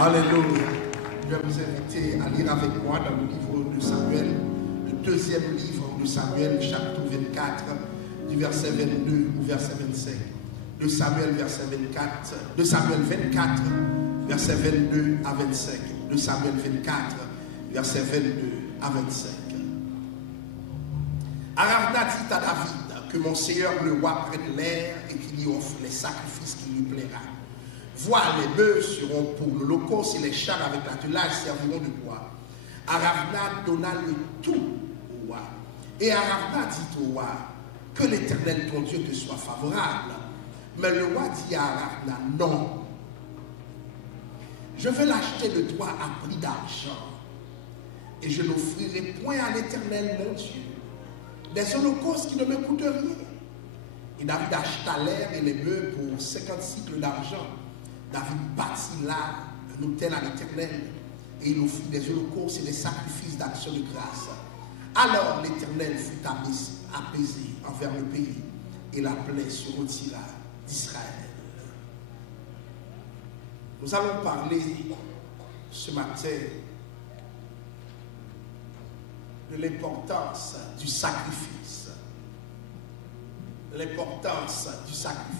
Alléluia. Je vais vous inviter à lire avec moi dans le livre de Samuel, le deuxième livre de Samuel, chapitre 24, du verset 22 au verset 25. De Samuel 24, verset 22 à 25. De Samuel 24, verset 22 à 25. Aravna dit à David que mon Seigneur le roi prenne l'air et qu'il y offre les sacrifices qui lui plaira. Vois, les bœufs seront pour l'holocauste et les chars avec l'attelage serviront de bois. Aravna donna le tout au roi. Et Aravna dit au roi, que l'Éternel ton Dieu te soit favorable. Mais le roi dit à Aravna, non. Je vais l'acheter de toi à prix d'argent. Et je n'offrirai point à l'Éternel mon Dieu des holocaustes qui ne me coûtent rien. Et David acheta l'air et les bœufs pour 50 cycles d'argent. David bâtit là un autel à l'Éternel et il offrit des holocaustes et des sacrifices d'action de grâce. Alors l'Éternel fut apaisé envers le pays et la plaie se retira d'Israël. Nous allons parler ce matin de l'importance du sacrifice. L'importance du sacrifice.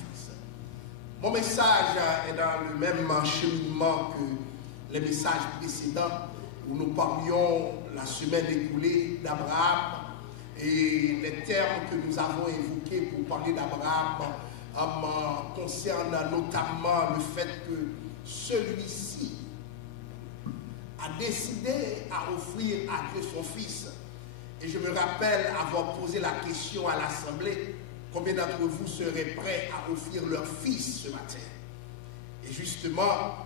Mon message est dans le même cheminement que les messages précédents où nous parlions la semaine écoulée d'Abraham et les termes que nous avons évoqués pour parler d'Abraham concernent notamment le fait que celui-ci a décidé à offrir à Dieu son fils. Et je me rappelle avoir posé la question à l'Assemblée, combien d'entre vous seraient prêts à offrir leur fils ce matin? Et justement,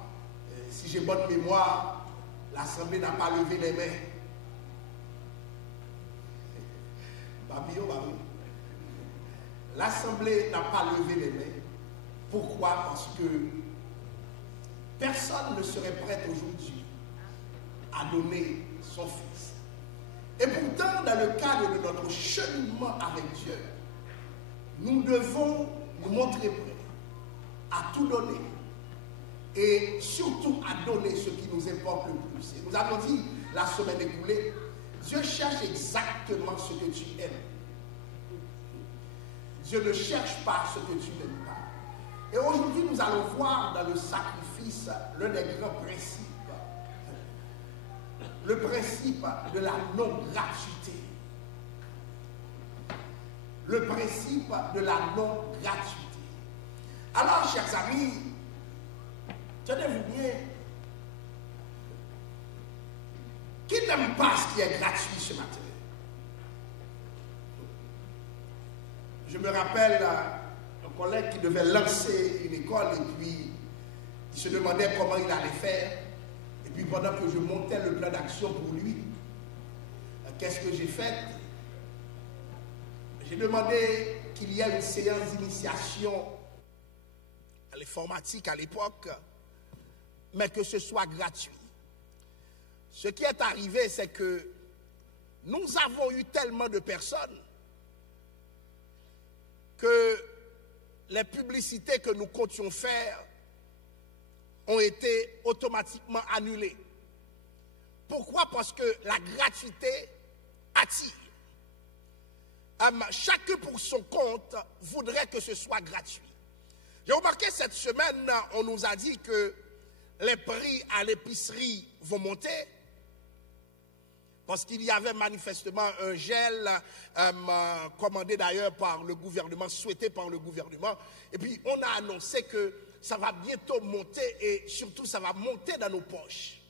si j'ai bonne mémoire, l'Assemblée n'a pas levé les mains. L'Assemblée n'a pas levé les mains. Pourquoi? Parce que personne ne serait prêt aujourd'hui à donner son fils. Et pourtant, dans le cadre de notre cheminement avec Dieu, nous devons nous montrer prêts à tout donner et surtout à donner ce qui nous importe le plus. Et nous avons dit la semaine écoulée, Dieu cherche exactement ce que tu aimes. Dieu ne cherche pas ce que tu n'aimes pas. Et aujourd'hui, nous allons voir dans le sacrifice l'un des grands principes. Le principe de la non-gratuité. Le principe de la non-gratuité. Alors, chers amis, tenez-vous bien, qui n'aime pas ce qui est gratuit ce matin? Je me rappelle un collègue qui devait lancer une école et puis il se demandait comment il allait faire. Et puis pendant que je montais le plan d'action pour lui, qu'est-ce que j'ai fait? J'ai demandé qu'il y ait une séance d'initiation à l'informatique à l'époque, mais que ce soit gratuit. Ce qui est arrivé, c'est que nous avons eu tellement de personnes que les publicités que nous comptions faire ont été automatiquement annulées. Pourquoi? Parce que la gratuité attire. Chacun pour son compte voudrait que ce soit gratuit. J'ai remarqué cette semaine, on nous a dit que les prix à l'épicerie vont monter parce qu'il y avait manifestement un gel commandé d'ailleurs par le gouvernement, souhaité par le gouvernement. Et puis on a annoncé que ça va bientôt monter et surtout ça va monter dans nos poches.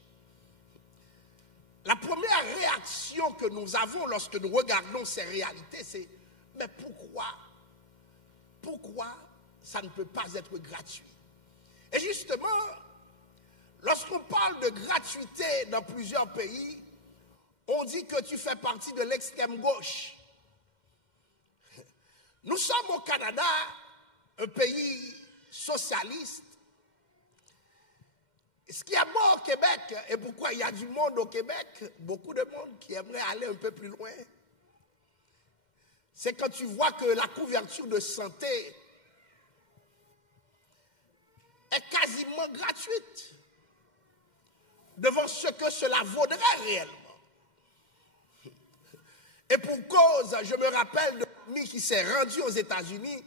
La première réaction que nous avons lorsque nous regardons ces réalités, c'est « mais pourquoi ça ne peut pas être gratuit ?» Et justement, lorsqu'on parle de gratuité dans plusieurs pays, on dit que tu fais partie de l'extrême gauche. Nous sommes au Canada, un pays socialiste. Ce qui est bon au Québec, et pourquoi il y a du monde au Québec, beaucoup de monde qui aimerait aller un peu plus loin, c'est quand tu vois que la couverture de santé est quasiment gratuite. devant ce que cela vaudrait réellement. Et pour cause, je me rappelle de l'ami qui s'est rendu aux États-Unis,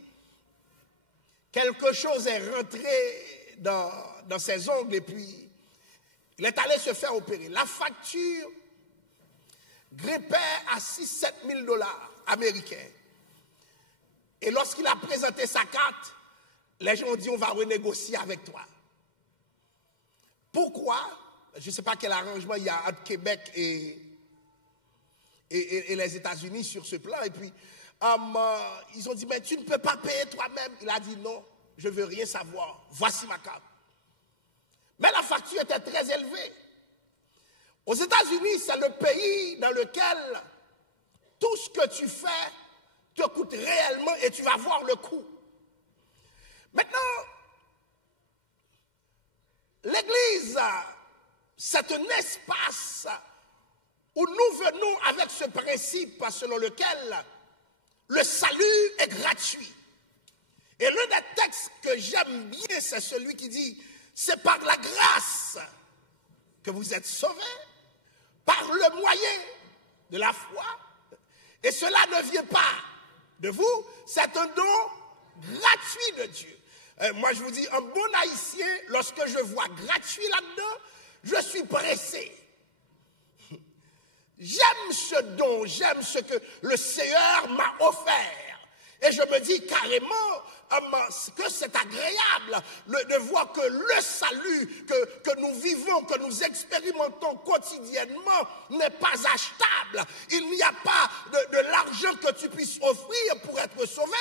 quelque chose est rentré dans ses ongles et puis il est allé se faire opérer. La facture grippait à 6-7 000 $ américains. Et lorsqu'il a présenté sa carte, les gens ont dit on va renégocier avec toi. Pourquoi? Je ne sais pas quel arrangement il y a entre Québec et les États-Unis sur ce plan. Et puis, ils ont dit, mais tu ne peux pas payer toi-même. Il a dit, non, je ne veux rien savoir. Voici ma carte. Mais la facture était très élevée. Aux États-Unis, c'est le pays dans lequel tout ce que tu fais te coûte réellement et tu vas voir le coût. Maintenant, l'Église, c'est un espace où nous venons avec ce principe selon lequel le salut est gratuit. Et l'un des textes que j'aime bien, c'est celui qui dit, c'est par la grâce que vous êtes sauvés, par le moyen de la foi. Et cela ne vient pas de vous, c'est un don gratuit de Dieu. Moi, je vous dis, un bon haïtien, lorsque je vois gratuit là-dedans, je suis pressé. J'aime ce don, j'aime ce que le Seigneur m'a offert. Et je me dis carrément que c'est agréable de voir que le salut que nous vivons, que nous expérimentons quotidiennement n'est pas achetable. Il n'y a pas de l'argent que tu puisses offrir pour être sauvé.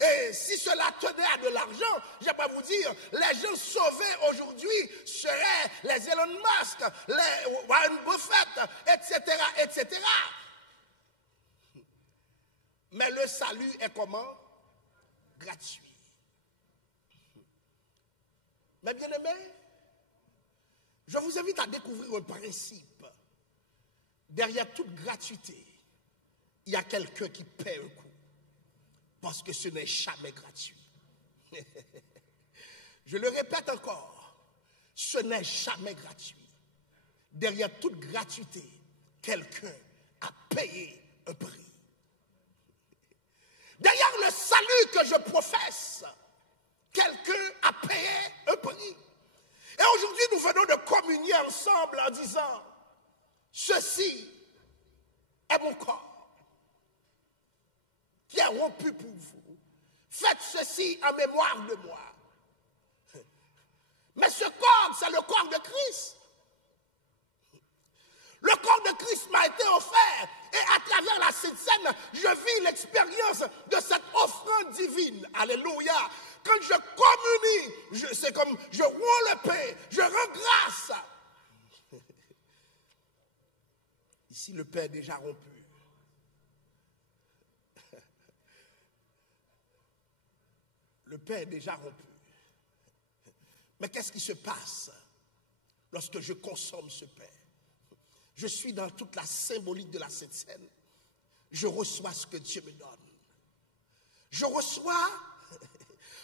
Et si cela tenait à de l'argent, j'aimerais vous dire, les gens sauvés aujourd'hui seraient les Elon Musk, les Warren Buffett, etc., etc. Mais le salut est comment? Gratuit. Mais bien aimés, je vous invite à découvrir un principe. Derrière toute gratuité, il y a quelqu'un qui paie un coût. Parce que ce n'est jamais gratuit. Je le répète encore, ce n'est jamais gratuit. Derrière toute gratuité, quelqu'un a payé un prix. Derrière le salut que je professe, quelqu'un a payé un prix. Et aujourd'hui, nous venons de communier ensemble en disant, ceci est mon corps qui est rompu pour vous. Faites ceci en mémoire de moi. Mais ce corps, c'est le corps de Christ. Le corps de Christ m'a été offert. Et à travers la Sainte Seine, je vis l'expérience de cette offrande divine. Alléluia. Quand je communie, c'est comme je romps le pain, je rends grâce. Ici, le pain est déjà rompu. Le pain est déjà rompu. Mais qu'est-ce qui se passe lorsque je consomme ce pain? Je suis dans toute la symbolique de la Sainte Seine. Je reçois ce que Dieu me donne. Je reçois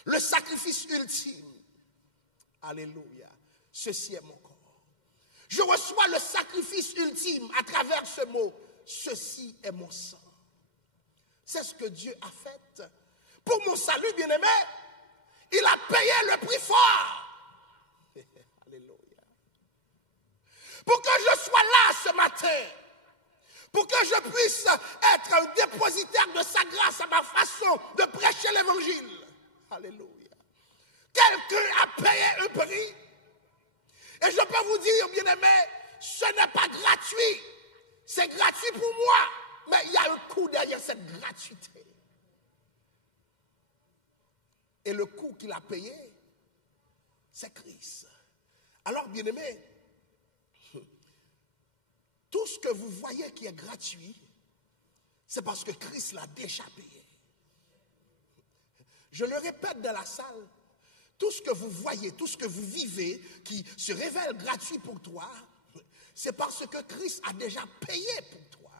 le sacrifice ultime. Alléluia. Ceci est mon corps. Je reçois le sacrifice ultime à travers ce mot. Ceci est mon sang. C'est ce que Dieu a fait. Pour mon salut, bien-aimé, il a payé le prix fort. Alléluia. Pour que je sois là ce matin, pour que je puisse être un dépositaire de sa grâce à ma façon de prêcher l'évangile. Alléluia. Quelqu'un a payé un prix. Et je peux vous dire, bien-aimé, ce n'est pas gratuit. C'est gratuit pour moi, mais il y a un coût derrière cette gratuité. Et le coût qu'il a payé, c'est Christ. Alors, bien-aimés, tout ce que vous voyez qui est gratuit, c'est parce que Christ l'a déjà payé. Je le répète dans la salle, tout ce que vous voyez, tout ce que vous vivez, qui se révèle gratuit pour toi, c'est parce que Christ a déjà payé pour toi.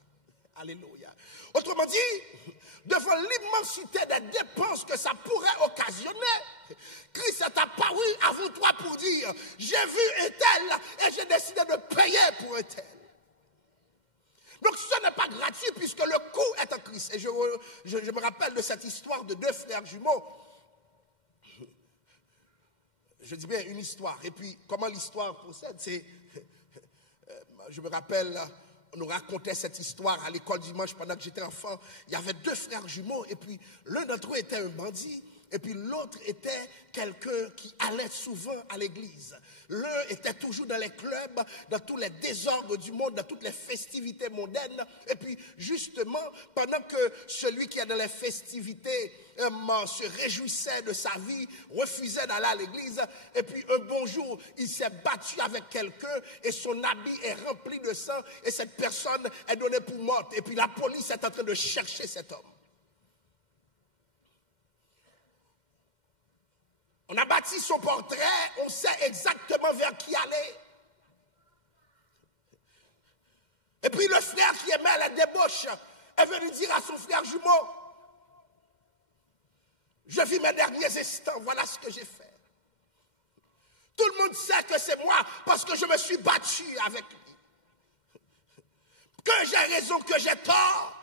Alléluia. Autrement dit, devant l'immensité des dépenses que ça pourrait occasionner, Christ est apparu avant toi pour dire, j'ai vu un tel et j'ai décidé de payer pour un tel. Donc ce n'est pas gratuit puisque le coût est en Christ. Et je me rappelle de cette histoire de deux frères jumeaux. Je dis bien une histoire. Et puis comment l'histoire procède, c'est... je me rappelle... On nous racontait cette histoire à l'école dimanche pendant que j'étais enfant. Il y avait deux frères jumeaux et puis l'un d'entre eux était un bandit et puis l'autre était quelqu'un qui allait souvent à l'église. L'un était toujours dans les clubs, dans tous les désordres du monde, dans toutes les festivités mondaines. Et puis justement, pendant que celui qui est dans les festivités se réjouissait de sa vie, refusait d'aller à l'église, et puis un bon jour, il s'est battu avec quelqu'un et son habit est rempli de sang et cette personne est donnée pour morte. Et puis la police est en train de chercher cet homme. On a bâti son portrait, on sait exactement vers qui aller. Et puis le frère qui aimait la débauche est venu dire à son frère jumeau, je vis mes derniers instants, voilà ce que j'ai fait. Tout le monde sait que c'est moi parce que je me suis battu avec lui. Que j'ai raison, que j'ai tort,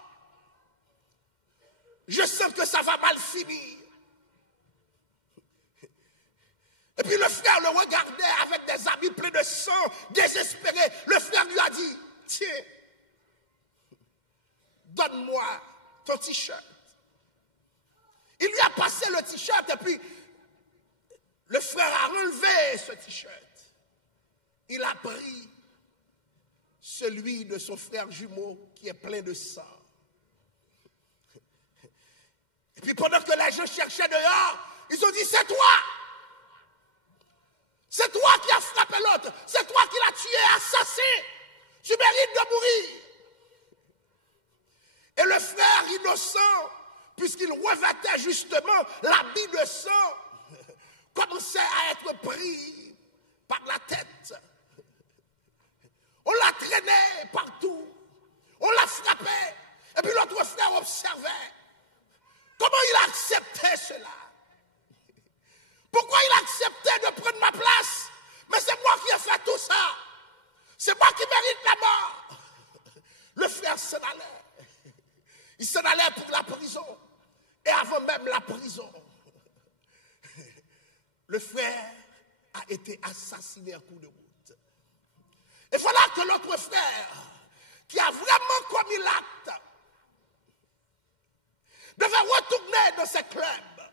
je sens que ça va mal finir. Et puis le frère le regardait avec des habits pleins de sang, désespéré. Le frère lui a dit, tiens, donne-moi ton t-shirt. Il lui a passé le t-shirt et puis le frère a relevé ce t-shirt. Il a pris celui de son frère jumeau qui est plein de sang. Et puis pendant que les gens cherchaient dehors, ils ont dit, c'est toi! C'est toi qui as frappé l'autre. C'est toi qui l'as tué, assassin. Tu mérites de mourir. Et le frère innocent, puisqu'il revêtait justement l'habit de sang, commençait à être pris par la tête. On l'a traîné partout. On l'a frappé. Et puis l'autre frère observait. Comment il a accepté cela? Pourquoi il a accepté de prendre ma place? Mais c'est moi qui ai fait tout ça. C'est moi qui mérite la mort. Le frère s'en allait. Il s'en allait pour la prison. Et avant même la prison, le frère a été assassiné à coups de route. Et voilà que l'autre frère, qui a vraiment commis l'acte, devait retourner dans ses clubs,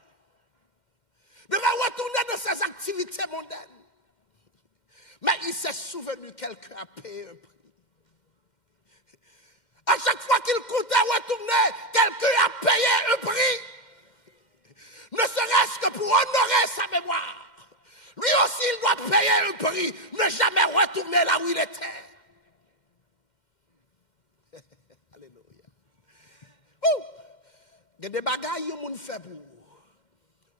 devait retourner dans ses activités mondaines. Mais il s'est souvenu que quelqu'un a payé un prix. À chaque fois qu'il comptait retourner, quelqu'un a payé un prix. Ne serait-ce que pour honorer sa mémoire. Lui aussi, il doit payer un prix. Ne jamais retourner là où il était. Alléluia. Il y a des bagailles que moun fait pour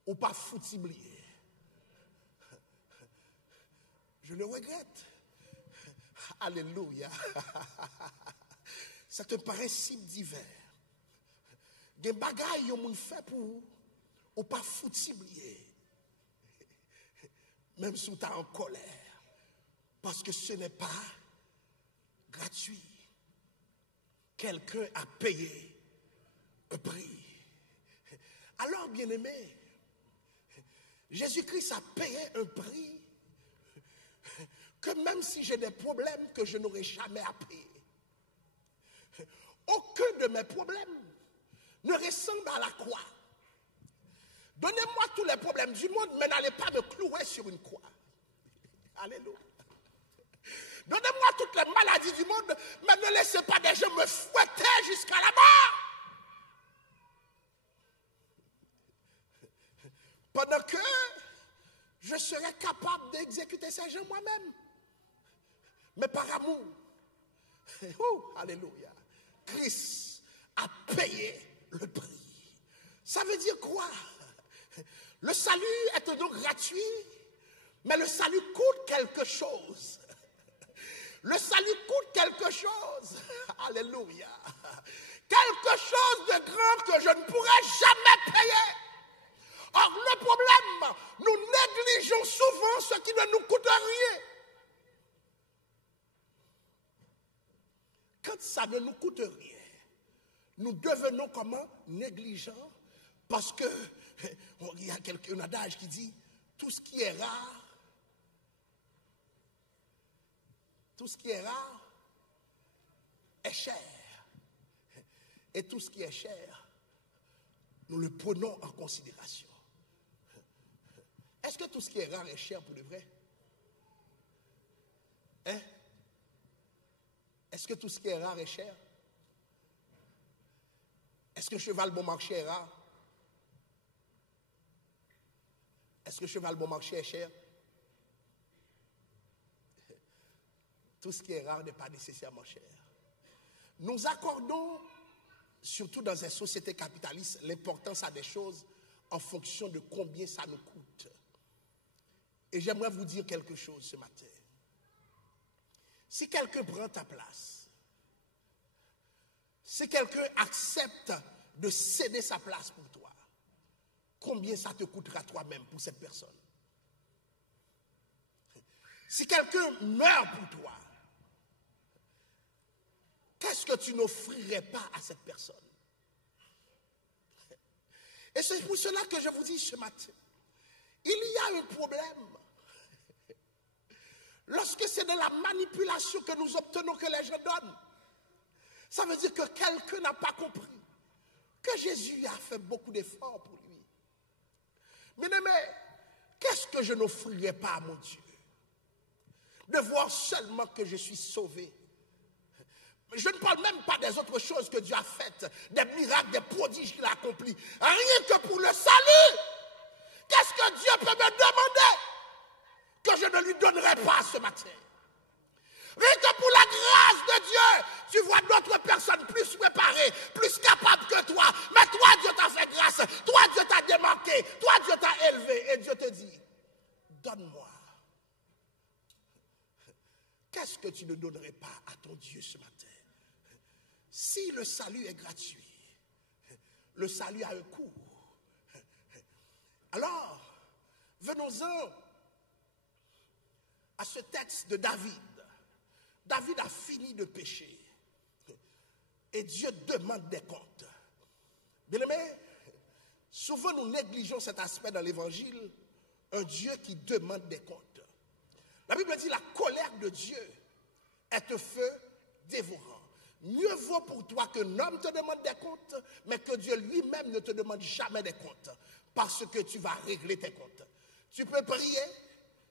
ou pas foutu oublier. Je le regrette. Alléluia. C'est un principe divin. Des bagailles que moun fait pour ou pas foutu oublier. Même si tu es en colère. Parce que ce n'est pas gratuit. Quelqu'un a payé un prix. Alors, bien-aimé, Jésus-Christ a payé un prix que même si j'ai des problèmes que je n'aurai jamais à payer, aucun de mes problèmes ne ressemble à la croix. Donnez-moi tous les problèmes du monde, mais n'allez pas me clouer sur une croix. Alléluia. Donnez-moi toutes les maladies du monde, mais ne laissez pas des gens me fouetter jusqu'à la mort. Pendant que je serai capable d'exécuter ces gens moi-même. Mais par amour. Alléluia. Christ a payé le prix. Ça veut dire quoi? Le salut est donc gratuit, mais le salut coûte quelque chose. Le salut coûte quelque chose. Alléluia. quelque chose de grand que je ne pourrai jamais payer. Or, le problème, nous négligeons souvent ce qui ne nous coûte rien. Quand ça ne nous coûte rien, nous devenons comment? Négligents. Parce que, il y a un adage qui dit, tout ce qui est rare, est cher. Et tout ce qui est cher, nous le prenons en considération. Est-ce que tout ce qui est rare est cher pour de vrai? Hein? Est-ce que tout ce qui est rare est cher? Est-ce que cheval bon marché est rare? Est-ce que cheval bon marché est cher? Tout ce qui est rare n'est pas nécessairement cher. Nous accordons, surtout dans une société capitaliste, l'importance à des choses en fonction de combien ça nous coûte. Et j'aimerais vous dire quelque chose ce matin. Si quelqu'un prend ta place, si quelqu'un accepte de céder sa place pour toi, combien ça te coûtera toi-même pour cette personne? Si quelqu'un meurt pour toi, qu'est-ce que tu n'offrirais pas à cette personne? Et c'est pour cela que je vous dis ce matin, il y a un problème. Lorsque c'est de la manipulation que nous obtenons, que les gens donnent, ça veut dire que quelqu'un n'a pas compris que Jésus a fait beaucoup d'efforts pour lui. Mais qu'est-ce que je n'offrirais pas à mon Dieu? De voir seulement que je suis sauvé. Je ne parle même pas des autres choses que Dieu a faites, des miracles, des prodiges qu'il a accomplis. Rien que pour le salut. Qu'est-ce que Dieu peut me demander que je ne lui donnerai pas ce matin? Rien que pour la grâce de Dieu, tu vois d'autres personnes plus préparées, plus capables que toi. Mais toi, Dieu t'a fait grâce. Toi, Dieu t'a démarqué. Toi, Dieu t'a élevé. Et Dieu te dit, donne-moi. Qu'est-ce que tu ne donnerais pas à ton Dieu ce matin? Si le salut est gratuit, le salut a un coût. Alors, venons-en à ce texte de David. David a fini de pécher. Et Dieu demande des comptes. Bien-aimés, souvent nous négligeons cet aspect dans l'évangile, un Dieu qui demande des comptes. La Bible dit la colère de Dieu est un feu dévorant. Mieux vaut pour toi qu'un homme te demande des comptes, mais que Dieu lui-même ne te demande jamais des comptes, parce que tu vas régler tes comptes. Tu peux prier,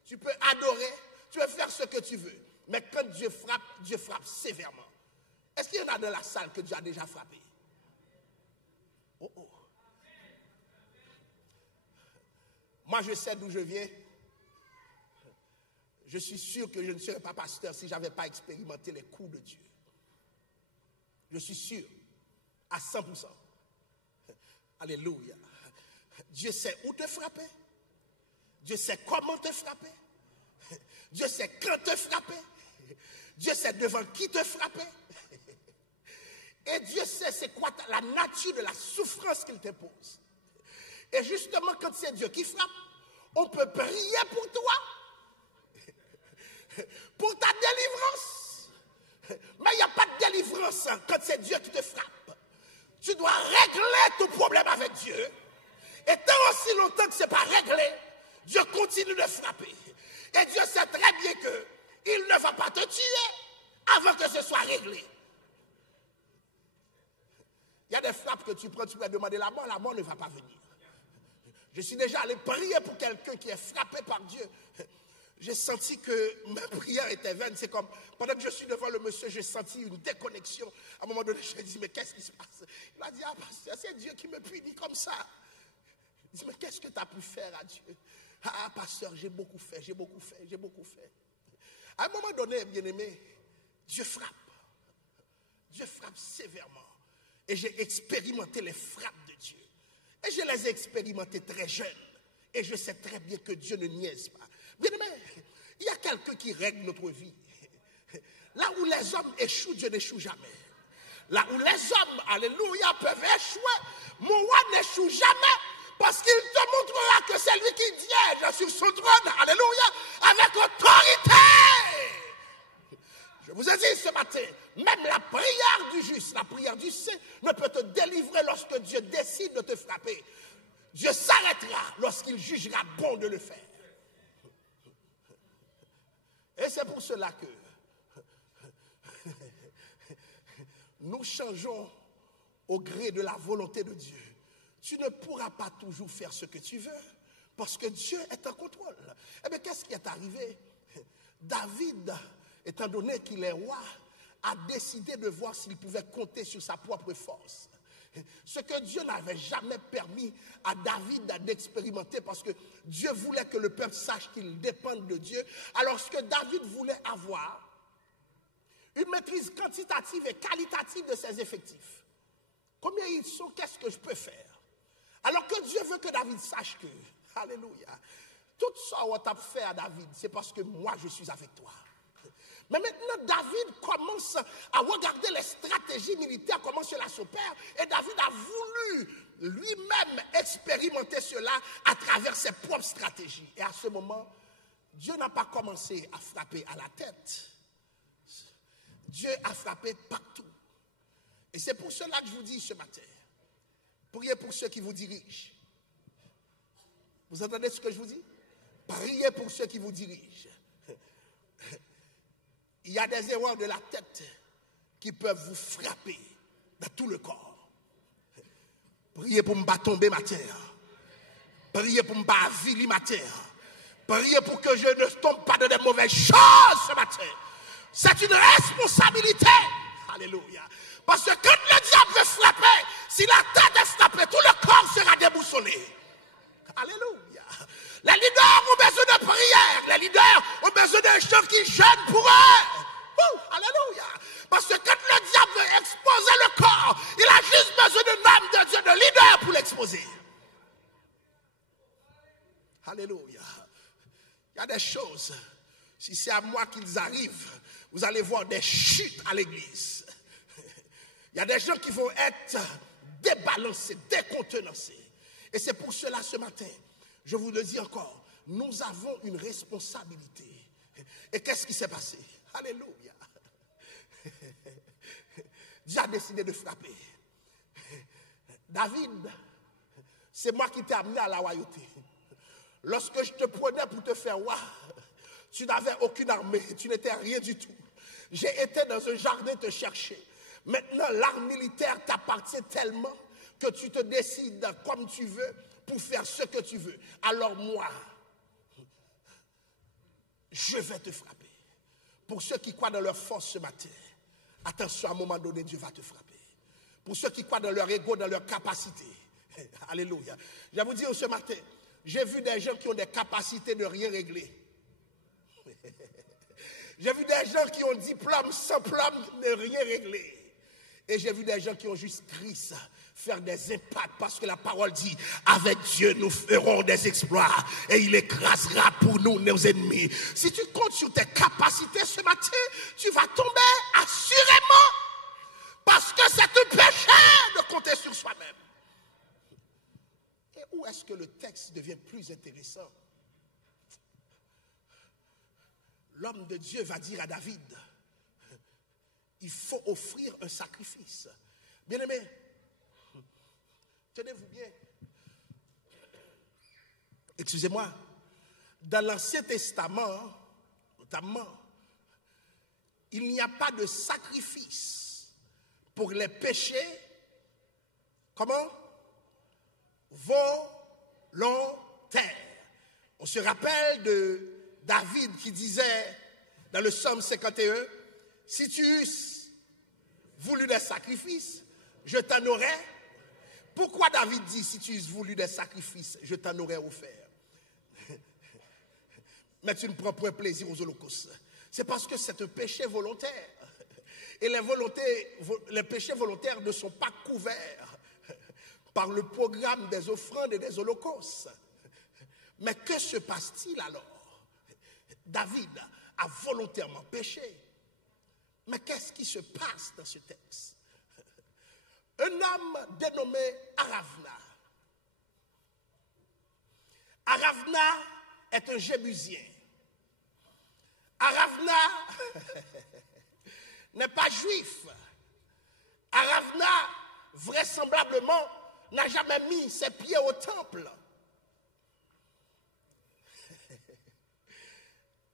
tu peux adorer, tu peux faire ce que tu veux, mais quand Dieu frappe sévèrement. Est-ce qu'il y en a dans la salle que Dieu a déjà frappé? Oh oh. Moi, je sais d'où je viens. Je suis sûr que je ne serais pas pasteur si je n'avais pas expérimenté les coups de Dieu. Je suis sûr, à 100%. Alléluia. Dieu sait où te frapper. Dieu sait comment te frapper. Dieu sait quand te frapper. Dieu sait devant qui te frapper. Et Dieu sait c'est quoi la nature de la souffrance qu'il te pose. Et justement, quand c'est Dieu qui frappe, on peut prier pour toi, pour ta délivrance. Mais il n'y a pas de délivrance quand c'est Dieu qui te frappe. Tu dois régler ton problème avec Dieu. Et tant aussi longtemps que ce n'est pas réglé, Dieu continue de frapper. Et Dieu sait très bien qu'il ne va pas te tuer avant que ce soit réglé. Il y a des frappes que tu prends, tu vas demander la mort ne va pas venir. Je suis déjà allé prier pour quelqu'un qui est frappé par Dieu. J'ai senti que ma prière était vaine. C'est comme, pendant que je suis devant le monsieur, j'ai senti une déconnexion. À un moment donné, je lui ai dit, mais qu'est-ce qui se passe? Il a dit, ah, pasteur, c'est Dieu qui me punit comme ça. Je dis, mais qu'est-ce que tu as pu faire à Dieu? Ah, pasteur, j'ai beaucoup fait. À un moment donné, bien-aimé, Dieu frappe. Dieu frappe sévèrement. Et j'ai expérimenté les frappes de Dieu. Et je les ai expérimentées très jeunes. Et je sais très bien que Dieu ne niaise pas. Bien-aimé, il y a quelqu'un qui règle notre vie. Là où les hommes échouent, Dieu n'échoue jamais. Là où les hommes, alléluia, peuvent échouer, mon roi n'échoue jamais. Parce qu'il te montrera que c'est lui qui siège sur son trône, alléluia, avec autorité. Je vous ai dit ce matin, même la prière du juste, la prière du saint ne peut te délivrer lorsque Dieu décide de te frapper. Dieu s'arrêtera lorsqu'il jugera bon de le faire. Et c'est pour cela que nous changeons au gré de la volonté de Dieu. Tu ne pourras pas toujours faire ce que tu veux, parce que Dieu est en contrôle. Eh bien, qu'est-ce qui est arrivé? David, étant donné qu'il est roi, a décidé de voir s'il pouvait compter sur sa propre force. Ce que Dieu n'avait jamais permis à David d'expérimenter, parce que Dieu voulait que le peuple sache qu'il dépend de Dieu, alors ce que David voulait avoir, une maîtrise quantitative et qualitative de ses effectifs. Combien ils sont, qu'est-ce que je peux faire? Alors que Dieu veut que David sache que, alléluia, tout ça qu'on t'a fait à David, c'est parce que moi je suis avec toi. Mais maintenant, David commence à regarder les stratégies militaires, comment cela s'opère, et David a voulu lui-même expérimenter cela à travers ses propres stratégies. Et à ce moment, Dieu n'a pas commencé à frapper à la tête. Dieu a frappé partout. Et c'est pour cela que je vous dis ce matin, priez pour ceux qui vous dirigent. Vous entendez ce que je vous dis? Priez pour ceux qui vous dirigent. Il y a des erreurs de la tête qui peuvent vous frapper dans tout le corps. Priez pour ne pas tomber ma terre. Priez pour ne pas avilir ma terre. Priez pour que je ne tombe pas dans des mauvaises choses ce matin. C'est une responsabilité. Alléluia. Parce que quand le diable veut frapper, si la tête est frappée, tout le corps sera déboussolé. Alléluia. Les leaders ont besoin de prière. Les leaders ont besoin de gens qui jeûnent pour eux. Alléluia. Parce que quand le diable veut exposer le corps, il a juste besoin d'un homme de Dieu, de leader pour l'exposer. Alléluia. Il y a des choses, si c'est à moi qu'ils arrivent, vous allez voir des chutes à l'église. Il y a des gens qui vont être débalancés, décontenancés. Et c'est pour cela ce matin, je vous le dis encore, nous avons une responsabilité. Et qu'est-ce qui s'est passé? Alléluia. Dieu a décidé de frapper. David, c'est moi qui t'ai amené à la royauté. Lorsque je te prenais pour te faire roi, tu n'avais aucune armée, tu n'étais rien du tout. J'ai été dans un jardin te chercher. Maintenant, l'arme militaire t'appartient tellement que tu te décides comme tu veux pour faire ce que tu veux. Alors moi, je vais te frapper. Pour ceux qui croient dans leur force ce matin, attention, à un moment donné, Dieu va te frapper. Pour ceux qui croient dans leur ego, dans leur capacité, alléluia. Je vais vous dire ce matin, j'ai vu des gens qui ont des capacités de rien régler. J'ai vu des gens qui ont diplôme sans diplôme de rien régler. Et j'ai vu des gens qui ont juste Christ faire des impacts parce que la parole dit, avec Dieu nous ferons des exploits et il écrasera pour nous nos ennemis. Si tu comptes sur tes capacités ce matin, tu vas tomber assurément parce que c'est un péché de compter sur soi-même. Et où est-ce que le texte devient plus intéressant? L'homme de Dieu va dire à David, il faut offrir un sacrifice. Bien-aimé, tenez-vous bien. Excusez-moi. Dans l'Ancien Testament, notamment, il n'y a pas de sacrifice pour les péchés. Comment? Volontaires. On se rappelle de David qui disait dans le psaume 51, si tu eusses voulu des sacrifices, je t'en aurais. Pourquoi David dit, si tu eusses voulu des sacrifices, je t'en aurais offert? Mais tu ne prends point plaisir aux holocaustes. C'est parce que c'est un péché volontaire. Et les péchés volontaires ne sont pas couverts par le programme des offrandes et des holocaustes. Mais que se passe-t-il alors? David a volontairement péché. Mais qu'est-ce qui se passe dans ce texte? un homme dénommé Aravna. Aravna est un Jébusien. Aravna n'est pas juif. Aravna, vraisemblablement, n'a jamais mis ses pieds au temple.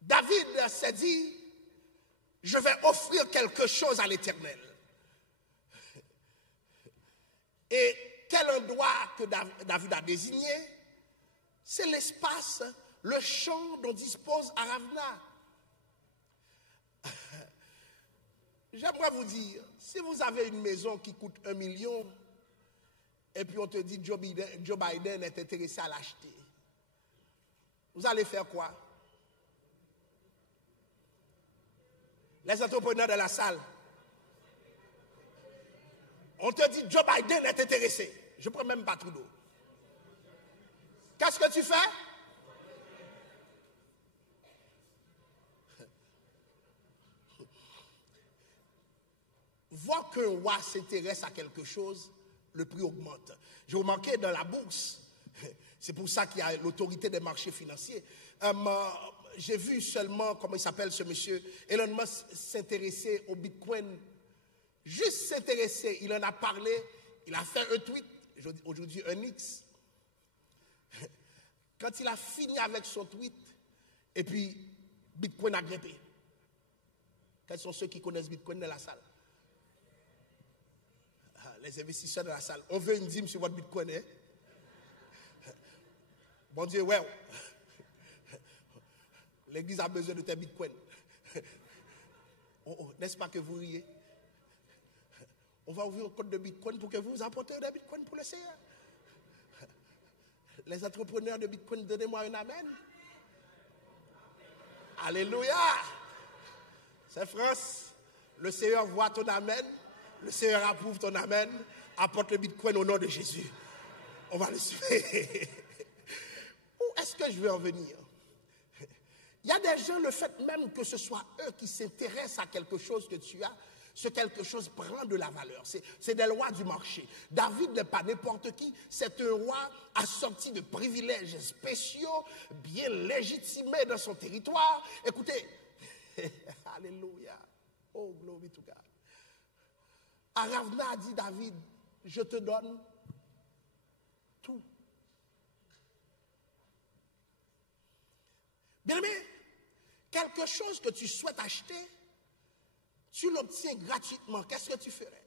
David s'est dit, je vais offrir quelque chose à l'Éternel. Et quel endroit que David a désigné, c'est l'espace, le champ dont dispose Aravna. J'aimerais vous dire, si vous avez une maison qui coûte 1 million, et puis on te dit Joe Biden est intéressé à l'acheter, vous allez faire quoi? Les entrepreneurs de la salle, on te dit Joe Biden est intéressé, je ne prends même pas Trudeau. Qu'est-ce que tu fais? Voir qu'un roi s'intéresse à quelque chose, le prix augmente. J'ai remarqué dans la bourse, c'est pour ça qu'il y a l'autorité des marchés financiers. J'ai vu seulement, comment il s'appelle ce monsieur, Elon Musk s'intéresser au Bitcoin. Juste s'intéresser, il en a parlé, il a fait un tweet, aujourd'hui un X. Quand il a fini avec son tweet, et puis Bitcoin a grimpé. Quels sont ceux qui connaissent Bitcoin dans la salle? Les investisseurs de la salle. On veut une dîme sur votre Bitcoin, hein? Bon Dieu, ouais. L'église a besoin de tes Bitcoins. N'est-ce pas que vous riez? On va ouvrir un compte de Bitcoin pour que vous apportez des Bitcoins pour le Seigneur. Les entrepreneurs de Bitcoin, donnez-moi un amen. Alléluia. C'est France. Le Seigneur voit ton amen. Le Seigneur approuve ton amen. Apporte le Bitcoin au nom de Jésus. On va le suivre. Où est-ce que je veux en venir? Il y a des gens, le fait même que ce soit eux qui s'intéressent à quelque chose que tu as, ce quelque chose prend de la valeur. C'est des lois du marché. David n'est pas n'importe qui. C'est un roi assorti de privilèges spéciaux, bien légitimés dans son territoire. Écoutez, alléluia. Oh, glory to God. Aravna a dit, David, je te donne tout. Bien-aimé, quelque chose que tu souhaites acheter, tu l'obtiens gratuitement. Qu'est-ce que tu ferais?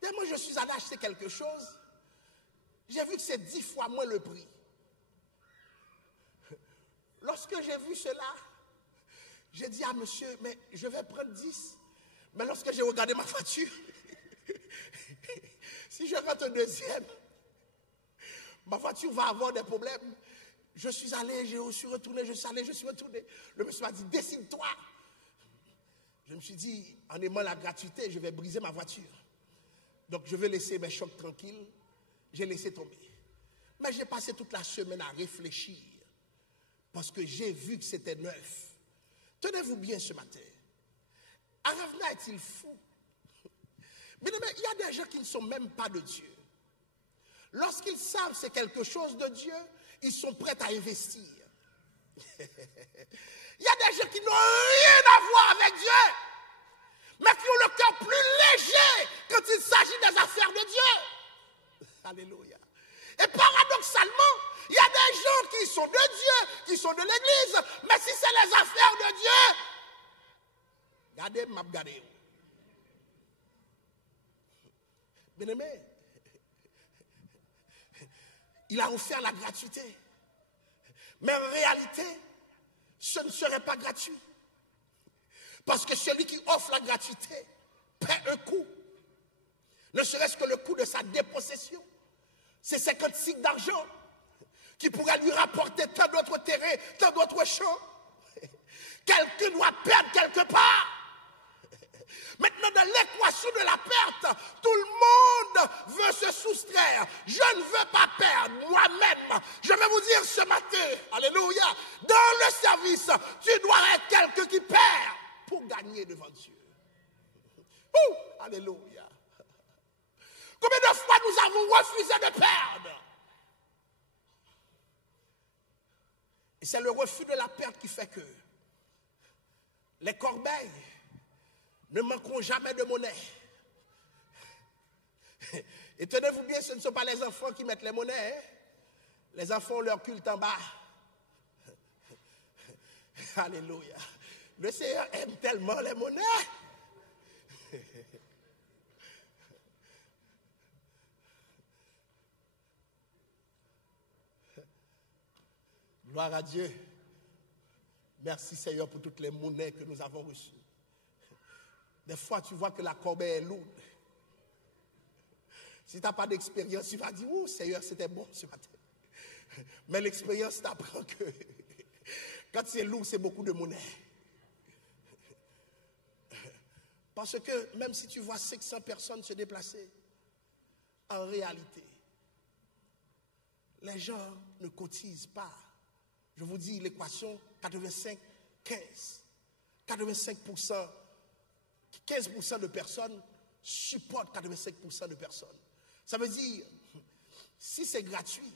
Dès moi, je suis allé acheter quelque chose, j'ai vu que c'est 10 fois moins le prix. Lorsque j'ai vu cela, j'ai dit à monsieur, mais je vais prendre 10. Mais lorsque j'ai regardé ma voiture, si je rentre un deuxième, ma voiture va avoir des problèmes. Je suis allé, je suis retourné, je suis allé, je suis retourné. Le monsieur m'a dit, décide-toi. Je me suis dit, en aimant la gratuité, je vais briser ma voiture. Donc je vais laisser mes chocs tranquilles. J'ai laissé tomber. Mais j'ai passé toute la semaine à réfléchir. Parce que j'ai vu que c'était neuf. Tenez-vous bien ce matin. Aravna est-il fou? Mais il y a des gens qui ne sont même pas de Dieu. Lorsqu'ils savent que c'est quelque chose de Dieu, ils sont prêts à investir. Il y a des gens qui n'ont rien à voir avec Dieu, mais qui ont le cœur plus léger quand il s'agit des affaires de Dieu. Alléluia. Et paradoxalement, il y a des gens qui sont de Dieu, qui sont de l'Église, mais si c'est les affaires de Dieu, regardez, m'a regardé. Bien-aimé, il a offert la gratuité. Mais en réalité, ce ne serait pas gratuit. Parce que celui qui offre la gratuité paie un coût. Ne serait-ce que le coût de sa dépossession. C'est 50 cycles d'argent qui pourrait lui rapporter tant d'autres terrains, tant d'autres champs. Quelqu'un doit perdre quelque part. Maintenant, dans l'équation de la perte, tout le monde veut se soustraire. Je ne veux pas perdre moi-même. Je vais vous dire ce matin, alléluia, dans le service, tu dois être quelqu'un qui perd pour gagner devant Dieu. Alléluia. Combien de fois nous avons refusé de perdre? Et c'est le refus de la perte qui fait que les corbeilles ne manqueront jamais de monnaie. Et tenez-vous bien, ce ne sont pas les enfants qui mettent les monnaies. Hein? Les enfants ont leur culte en bas. Alléluia. Le Seigneur aime tellement les monnaies. Gloire à Dieu. Merci Seigneur pour toutes les monnaies que nous avons reçues. Des fois, tu vois que la corbeille est lourde. Si tu n'as pas d'expérience, tu vas dire, oh Seigneur, c'était bon ce matin. Mais l'expérience t'apprend que quand c'est lourd, c'est beaucoup de monnaie. Parce que même si tu vois 500 personnes se déplacer, en réalité, les gens ne cotisent pas. Je vous dis l'équation 85-15. 85%, 15% de personnes supportent 85% de personnes. Ça veut dire, si c'est gratuit,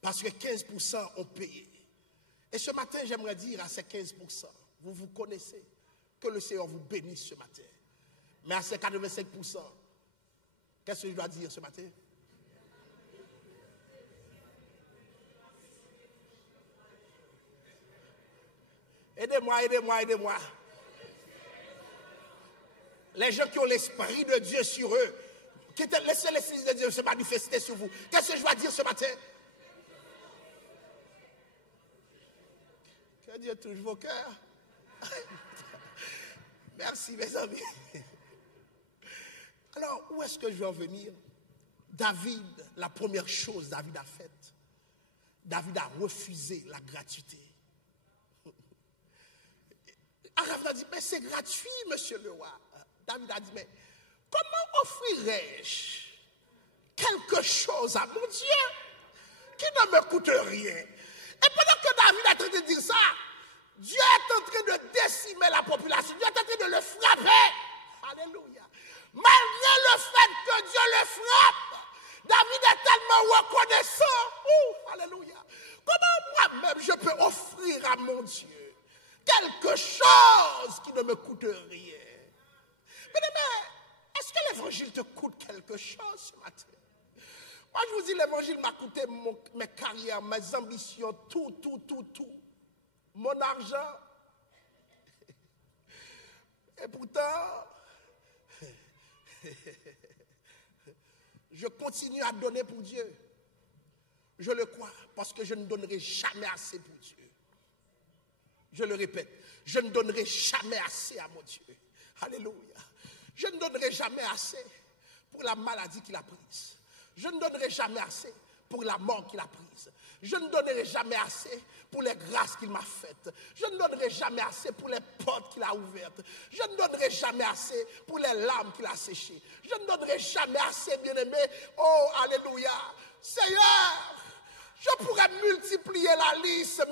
parce que 15% ont payé. Et ce matin, j'aimerais dire à ces 15%, vous connaissez, que le Seigneur vous bénisse ce matin. Mais à ces 85%, qu'est-ce que je dois dire ce matin? Aidez-moi. Les gens qui ont l'Esprit de Dieu sur eux, laissez l'Esprit de Dieu se manifester sur vous. Qu'est-ce que je dois dire ce matin? Que Dieu touche vos cœurs. Merci mes amis. Alors, où est-ce que je vais en venir? David, la première chose David a faite, David a refusé la gratuité. Arav a dit, mais c'est gratuit, monsieur le roi. David a dit, mais comment offrirais-je quelque chose à mon Dieu qui ne me coûte rien? Et pendant que David est en train de dire ça, Dieu est en train de décimer la population. Dieu est en train de le frapper. Alléluia. Malgré le fait que Dieu le frappe, David est tellement reconnaissant. Alléluia. Comment moi-même je peux offrir à mon Dieu quelque chose qui ne me coûte rien? Mais est-ce que l'évangile te coûte quelque chose ce matin? Moi, je vous dis, l'évangile m'a coûté mes carrières, mes ambitions, tout. Mon argent. Et pourtant, je continue à donner pour Dieu. Je le crois, parce que je ne donnerai jamais assez pour Dieu. Je le répète, je ne donnerai jamais assez à mon Dieu. Alléluia. Je ne donnerai jamais assez pour la maladie qu'il a prise. Je ne donnerai jamais assez pour la mort qu'il a prise. Je ne donnerai jamais assez pour les grâces qu'il m'a faites. Je ne donnerai jamais assez pour les portes qu'il a ouvertes. Je ne donnerai jamais assez pour les larmes qu'il a séchées. Je ne donnerai jamais assez, bien-aimé. Oh, alléluia. Seigneur, je pourrais multiplier la liste.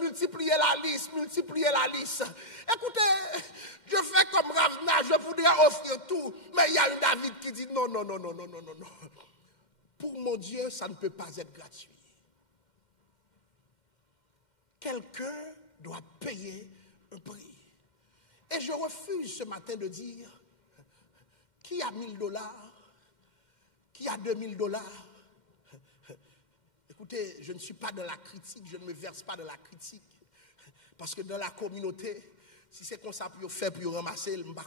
Écoutez, je fais comme Ravna, je voudrais offrir tout. Mais il y a une David qui dit non. Pour mon Dieu, ça ne peut pas être gratuit. Quelqu'un doit payer un prix. Et je refuse ce matin de dire qui a $1000, qui a $2000. Écoutez, je ne suis pas dans la critique, je ne me verse pas dans la critique. Parce que dans la communauté, si c'est comme ça pour faire, pour ramasser, je ne sais pas.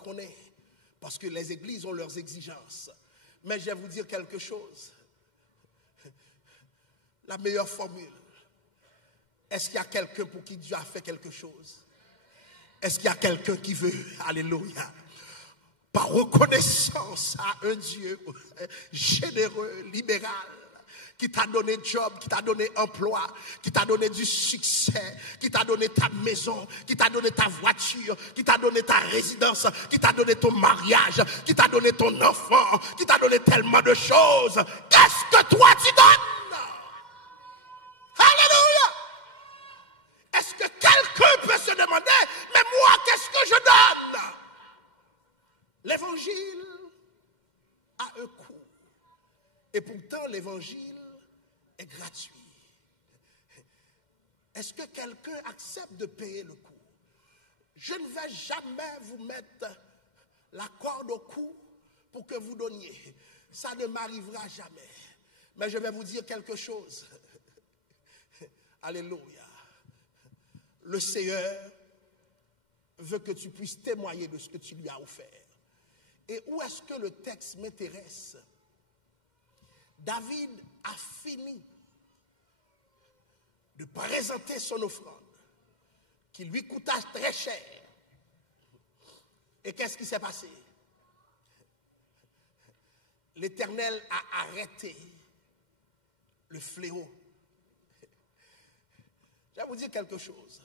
Parce que les églises ont leurs exigences. Mais je vais vous dire quelque chose. La meilleure formule. Est-ce qu'il y a quelqu'un pour qui Dieu a fait quelque chose? Est-ce qu'il y a quelqu'un qui veut, alléluia, par reconnaissance à un Dieu généreux, libéral, qui t'a donné job, qui t'a donné emploi, qui t'a donné du succès, qui t'a donné ta maison, qui t'a donné ta voiture, qui t'a donné ta résidence, qui t'a donné ton mariage, qui t'a donné ton enfant, qui t'a donné tellement de choses. Qu'est-ce que toi tu donnes? Alléluia! Est-ce que quelqu'un peut se demander, mais moi, qu'est-ce que je donne? l'évangile a un coût. Et pourtant, l'évangile est gratuit. Est-ce que quelqu'un accepte de payer le coût? Je ne vais jamais vous mettre la corde au cou pour que vous donniez. Ça ne m'arrivera jamais. Mais je vais vous dire quelque chose. Alléluia. Le Seigneur veut que tu puisses témoigner de ce que tu lui as offert. Et où est-ce que le texte m'intéresse? David a fini de présenter son offrande, qui lui coûta très cher. Et qu'est-ce qui s'est passé? L'Éternel a arrêté le fléau. Je vais vous dire quelque chose.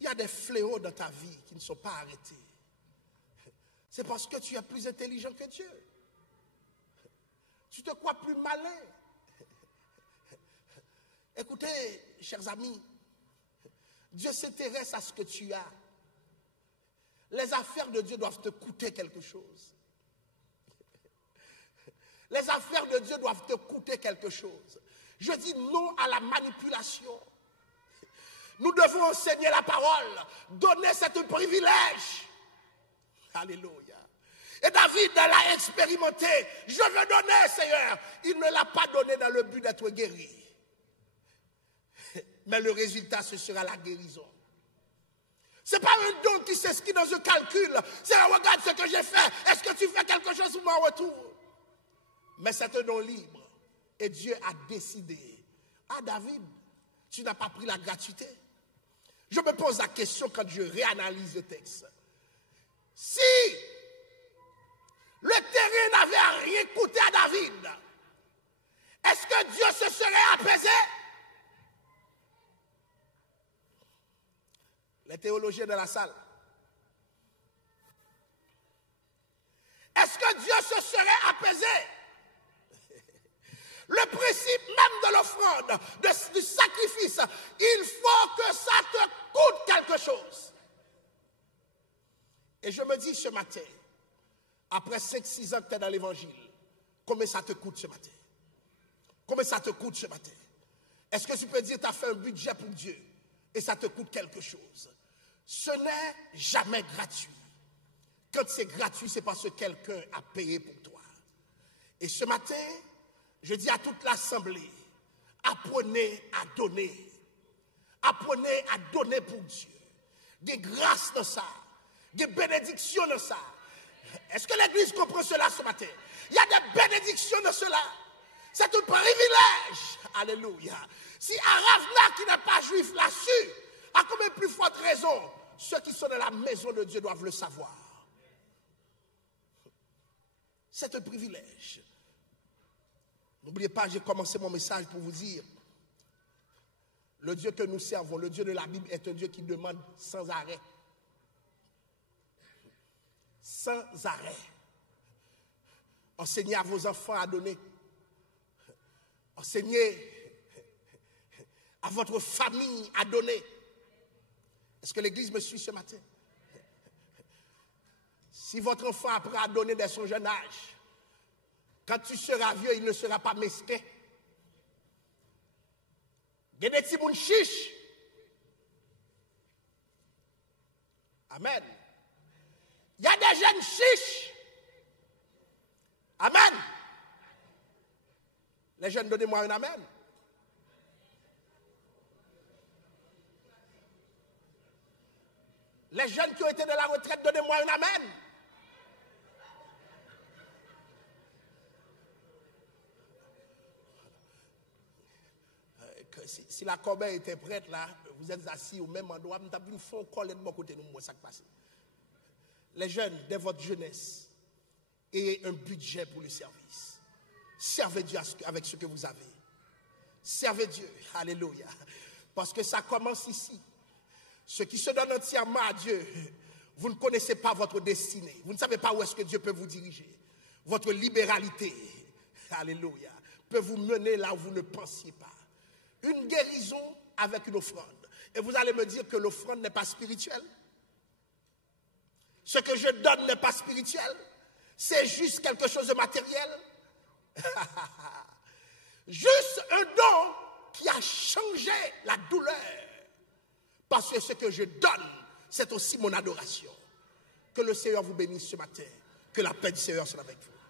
Il y a des fléaux dans ta vie qui ne sont pas arrêtés. C'est parce que tu es plus intelligent que Dieu. Tu te crois plus malin. Écoutez, chers amis, Dieu s'intéresse à ce que tu as. Les affaires de Dieu doivent te coûter quelque chose. Les affaires de Dieu doivent te coûter quelque chose. Je dis non à la manipulation. Nous devons enseigner la parole, donner ce privilège. Alléluia. Et David l'a expérimenté. Je veux donner, Seigneur. Il ne l'a pas donné dans le but d'être guéri. Mais le résultat, ce sera la guérison. Ce n'est pas un don qui s'inscrit dans un calcul. C'est regarde ce que j'ai fait. Est-ce que tu fais quelque chose pour mon retour? Mais c'est un don libre. Et Dieu a décidé. Ah David, tu n'as pas pris la gratuité? Je me pose la question quand je réanalyse le texte. Si le terrain n'avait rien coûté à David, est-ce que Dieu se serait apaisé? Les théologiens de la salle. Est-ce que Dieu se serait apaisé? Le principe même de l'offrande, du sacrifice, il faut que ça te coûte quelque chose. Et je me dis ce matin, après 5-6 ans que tu es dans l'évangile, combien ça te coûte ce matin? Combien ça te coûte ce matin? Est-ce que tu peux dire que tu as fait un budget pour Dieu et ça te coûte quelque chose? Ce n'est jamais gratuit. Quand c'est gratuit, c'est parce que quelqu'un a payé pour toi. Et ce matin, je dis à toute l'assemblée, apprenez à donner. Apprenez à donner pour Dieu. Des grâces dans ça. Des bénédictions dans ça. Est-ce que l'Église comprend cela ce matin? Il y a des bénédictions dans cela. C'est un privilège. Alléluia. Si Aravna qui n'est pas juif l'a su, à combien plus forte raison, ceux qui sont dans la maison de Dieu doivent le savoir. C'est un privilège. N'oubliez pas, j'ai commencé mon message pour vous dire, le Dieu que nous servons, le Dieu de la Bible est un Dieu qui demande sans arrêt. Sans arrêt. Enseignez à vos enfants à donner. Enseignez à votre famille à donner. Est-ce que l'Église me suit ce matin? Si votre enfant apprend à donner dès son jeune âge, quand tu seras vieux, il ne sera pas mesquin. Il y a des petits mouns chiches. Amen. Il y a des jeunes chiches. Amen. Les jeunes, donnez-moi un amen. Les jeunes qui ont été de la retraite, donnez-moi un amen. Si la corbeille était prête là, vous êtes assis au même endroit, vous avez une fond collée de mon côté, nous, moi, ça qui passe. Les jeunes, dès votre jeunesse, ayez un budget pour le service. Servez Dieu avec ce que vous avez. Servez Dieu. Alléluia. Parce que ça commence ici. Ceux qui se donnent entièrement à Dieu, vous ne connaissez pas votre destinée. Vous ne savez pas où est-ce que Dieu peut vous diriger. Votre libéralité, alléluia, peut vous mener là où vous ne pensiez pas. Une guérison avec une offrande. Et vous allez me dire que l'offrande n'est pas spirituelle. Ce que je donne n'est pas spirituel. C'est juste quelque chose de matériel. Juste un don qui a changé la douleur. Parce que ce que je donne, c'est aussi mon adoration. Que le Seigneur vous bénisse ce matin. Que la paix du Seigneur soit avec vous.